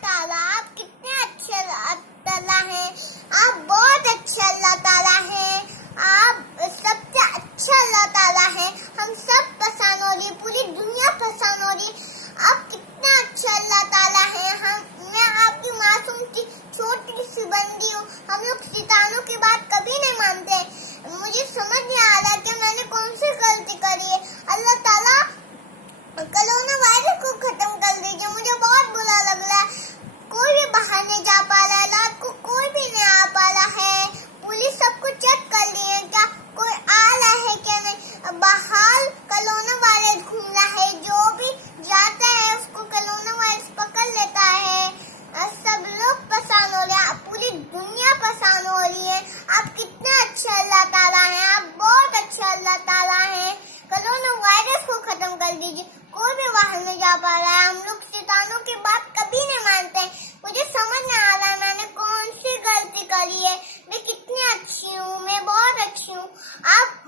ताला, आप कितने अच्छे अल्लाह ताला हैं। आप बहुत अच्छे अल्लाह ताला हैं। आप सबसे अच्छा अल्लाह ताला हैं। हम सब परेशान हो रही, पूरी दुनिया परेशान हो रही। आप कितने अच्छे अल्लाह ताला हैं। मैं आपकी मासूम सी छोटी सी बंदी हूँ। हम लोग शैतानों की बात कभी नहीं मानते। मुझे समझ नहीं आ रहा कि मैंने कौन सी गलती करी है। अल्लाह ताला कोरोना वायरस को खत्म कर दीजिए। मुझे बहुत बुरा लग रहा है। कोई भी बाहर नहीं जा पा रहा है, रात को कोई भी नहीं आ पा रहा है। पुलिस सबको चेक कर रही है, क्या कोई आ रहा है क्या नहीं। बाहर कोरोना वायरस घूम रहा है, जो भी जाता है उसको कोरोना वायरस पकड़ लेता है। सब लोग परेशान हो रहे हैं, पूरी दुनिया परेशान हो रही है। आप कितने अच्छे अल्लाह ताला हैं। आप बहुत अच्छे अल्लाह ताला हैं। कोरोना वायरस को खत्म कर दीजिए। कोई भी बाहर नहीं जा पा रहा है। हम लोग शैतानों की बात कभी नहीं मानते। मुझे समझ नहीं आ रहा है मैंने कौन सी गलती करी है। मैं कितनी अच्छी हूँ, मैं बहुत अच्छी हूँ। आप